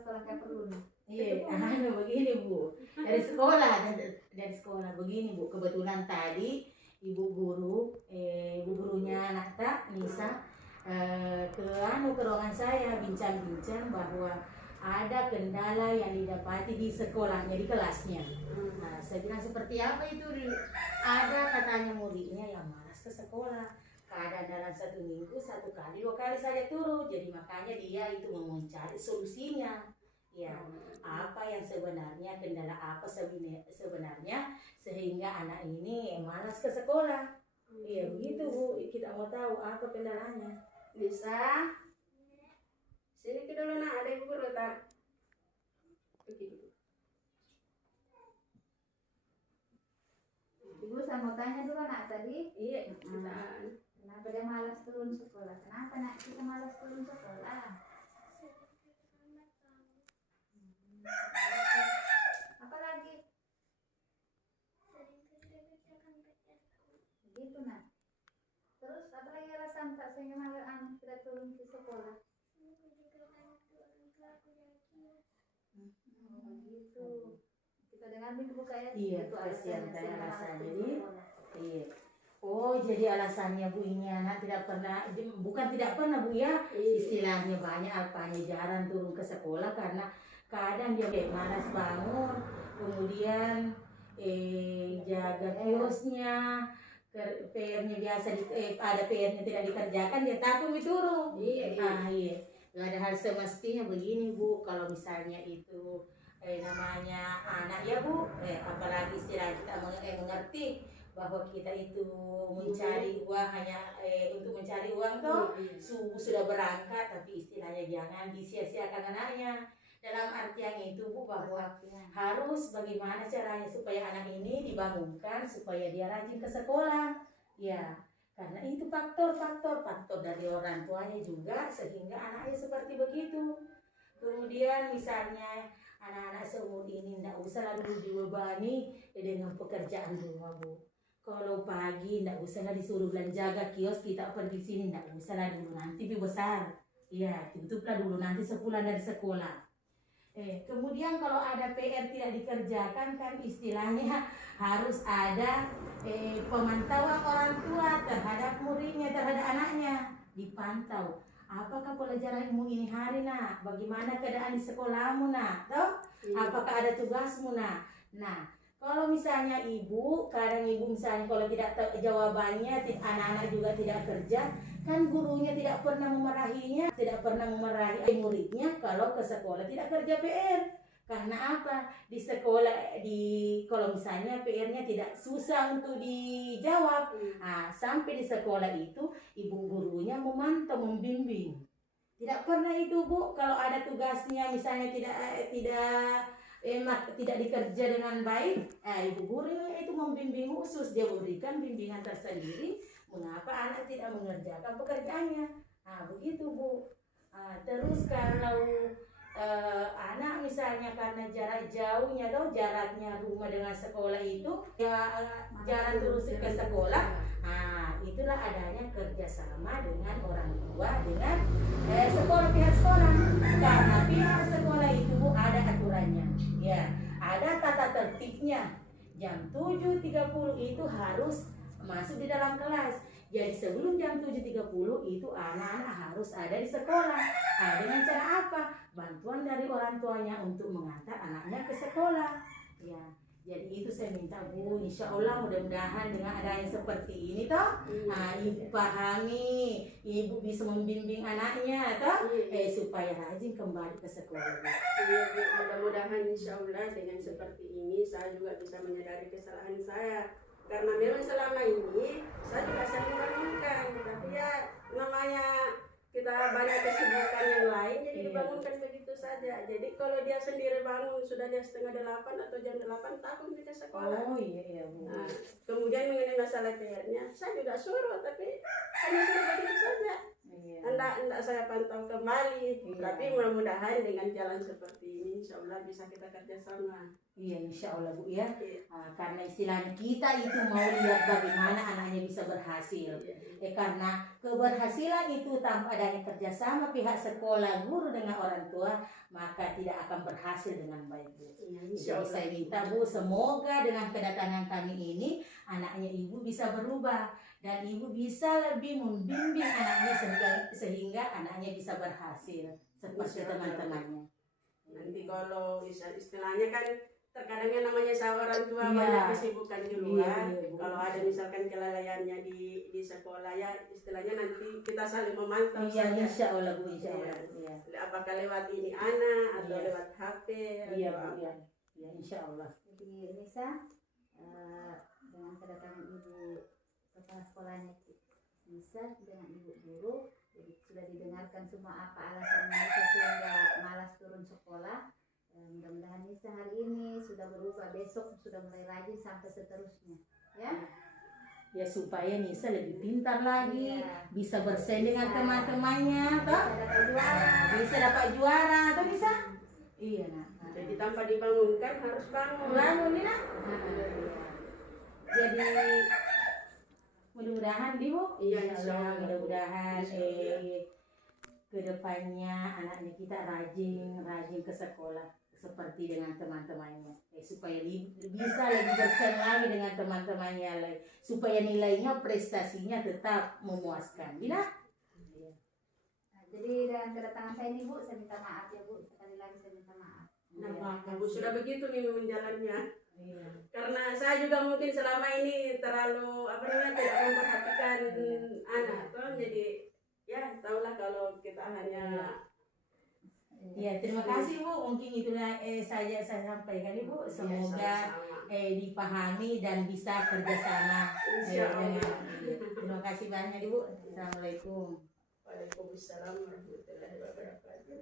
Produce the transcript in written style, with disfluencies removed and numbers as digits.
sekolah kayak perlu nih. Iya, begini Bu, dari sekolah begini Bu, kebetulan tadi ibu gurunya anak tak Nisa ke ruangan saya bincang-bincang bahwa ada kendala yang didapati di sekolahnya, di kelasnya. Nah, saya bilang seperti apa itu? Ada katanya muridnya yang malas ke sekolah. Keadaan dalam 1 minggu 1 kali 2 kali saja turun. Jadi makanya dia itu mau mencari solusinya. Ya, apa yang sebenarnya, kendala apa sebenarnya sehingga anak ini malas ke sekolah. Iya begitu Bu, kita mau tahu apa kendalanya. Bisa sini ke dulu nak, ada ibu guru tak pergi dulu. Ibu saya mau tanya dulu nak tadi. Iya, Kenapa dia malas turun sekolah? Kenapa nak kita malas turun sekolah? Apa lagi? Begitu nak. Terus apa lagi alasan tak sehingga malas tidak turun ke sekolah? Begitu. Kita dengar ibu kayak Iya, itu kasihan alasannya saya sehingga malas alasan. turun Jadi sekolah. iya. Oh, jadi alasannya Bu ini anak tidak pernah, bukan tidak pernah Bu ya, istilahnya banyak apanya jarang turun ke sekolah karena kadang dia malas bangun, kemudian jaga kiosnya, PR-nya biasa ada PR-nya tidak dikerjakan dia takut turun. Iya. Iya. Gak ada hal semestinya begini Bu, kalau misalnya itu namanya anak ya Bu, apalagi istilah kita mengerti bahwa kita itu mencari uang hanya untuk mencari uang toh, sudah berangkat tapi istilahnya jangan disia-siakan anaknya. Dalam artian itu Bu bahwa harus bagaimana caranya supaya anak ini dibangunkan supaya dia rajin ke sekolah. Ya, karena itu faktor dari orang tuanya juga sehingga anaknya seperti begitu. Kemudian misalnya anak-anak seumur ini tidak usah dulu dibebani dengan pekerjaan rumah Bu. Kalau pagi tidak usah disuruh jaga kios kita pergi sini, tidak usah dulu nanti besar. Ya, tutuplah dulu nanti sepulang dari sekolah. Kemudian kalau ada PR tidak dikerjakan kan istilahnya harus ada pemantauan orang tua terhadap muridnya, terhadap anaknya, dipantau. Apakah pelajaranmu ini hari nak? Bagaimana keadaan di sekolahmu nak? Toh? Apakah ada tugasmu nak? Nah, kalau misalnya kadang ibu misalnya kalau tidak tahu jawabannya, anak-anak juga tidak kerja, kan gurunya tidak pernah memarahinya, tidak pernah memarahi muridnya kalau ke sekolah tidak kerja PR. Karena apa? Di sekolah, kalau misalnya PR-nya tidak susah untuk dijawab, sampai di sekolah itu ibu gurunya memantau, membimbing. Tidak pernah itu Bu, kalau ada tugasnya misalnya tidak dikerja dengan baik, ibu gurunya itu membimbing khusus, dia memberikan bimbingan tersendiri mengapa anak tidak mengerjakan pekerjaannya. Begitu Bu. Terus kalau anak misalnya karena jarak jauhnya atau jaraknya rumah dengan sekolah itu ya jalan terus ke sekolah, itulah adanya kerjasama dengan orang tua dengan pihak sekolah. Karena pihak sekolah itu Bu ada aturannya, ya ada tata tertibnya. Jam 7.30 itu harus masuk di dalam kelas. Jadi sebelum jam 7.30 itu anak-anak harus ada di sekolah. Dengan cara apa? Bantuan dari orang tuanya untuk mengantar anaknya ke sekolah. Ya, jadi itu saya minta Bu, insya Allah mudah-mudahan dengan adanya seperti ini toh, ibu pahami, ibu bisa membimbing anaknya toh, supaya rajin kembali ke sekolah. Iya Bu, mudah-mudahan insya Allah dengan seperti ini saya juga bisa menyadari kesalahan saya. Karena memang selama ini saya juga sering bangunkan, tapi ya namanya kita banyak kesibukan yang lain jadi dibangunkan begitu saja. Jadi kalau dia sendiri bangun sudah dia 7:30 atau jam 8 takut ke sekolah. Oh iya Bu. Kemudian mengenai masalah PR-nya saya juga suruh tapi hanya suruh begitu saja. Iya. Hendak saya pantau kembali, Iya. tapi mudah-mudahan dengan jalan seperti ini, insya Allah bisa kita kerjasama. Iya, insya Allah Bu ya. Iya. Karena istilahnya kita itu mau lihat bagaimana anaknya bisa berhasil. Karena keberhasilan itu tanpa adanya kerjasama pihak sekolah, guru dengan orang tua, maka tidak akan berhasil dengan baik Bu. Iya, insya Jadi Allah. saya minta Bu, semoga dengan kedatangan kami ini anaknya Ibu bisa berubah dan Ibu bisa lebih membimbing anaknya sehingga anaknya bisa berhasil seperti Insya Allah. teman-temannya. Nanti kalau istilahnya kan terkadangnya namanya orang tua Iya. banyak kesibukan di luar. Iya, Bu. Kalau ada misalkan kelalaiannya di sekolah ya istilahnya nanti kita saling memantau Iya, saja. insya Allah Bu, insya Allah. Iya. Apakah lewat ini anak atau Iya. lewat HP Iya atau Bu, apa. iya. Iya, insya Allah. Jadi Nisa, dengan kedatangan ibu kepala sekolahnya Nisa dengan ibu guru, jadi sudah didengarkan semua apa alasannya Nisa sehingga malas turun sekolah. Mudah-mudahan Nisa hari ini sudah berubah, besok sudah mulai rajin sampai seterusnya, ya. Ya supaya Nisa lebih pintar lagi, Iya. bisa bersaing dengan Bisa. teman-temannya, toh? Bisa dapat juara. Bisa dapat juara, atau bisa? Iya, nak. Jadi tanpa dibangunkan harus bangun. Bangun, nak. Jadi mudah-mudahan Bu, Iya, insya insya Allah, Allah. mudah-mudahan Insya Allah. kedepannya anaknya kita rajin ke sekolah seperti dengan teman-temannya, supaya bisa lebih bersaing lagi dengan teman-temannya, supaya nilainya prestasinya tetap memuaskan, bila? Nah, jadi dengan kedatangan saya ini Bu, saya minta maaf ya Bu, sekali lagi saya minta maaf. Nah, Ibu sudah begitu nih menjalannya. Iya. Karena saya juga mungkin selama ini terlalu tidak memperhatikan anak tuh, jadi ya tahulah kalau kita hanya Ya, terima kasih Bu. Mungkin itulah saja saya sampaikan Ibu. Semoga sama-sama. dipahami dan bisa kerjasama. Insya Allah. Terima kasih banyak Ibu. Assalamualaikum. Waalaikumsalam warahmatullahi wabarakatuh.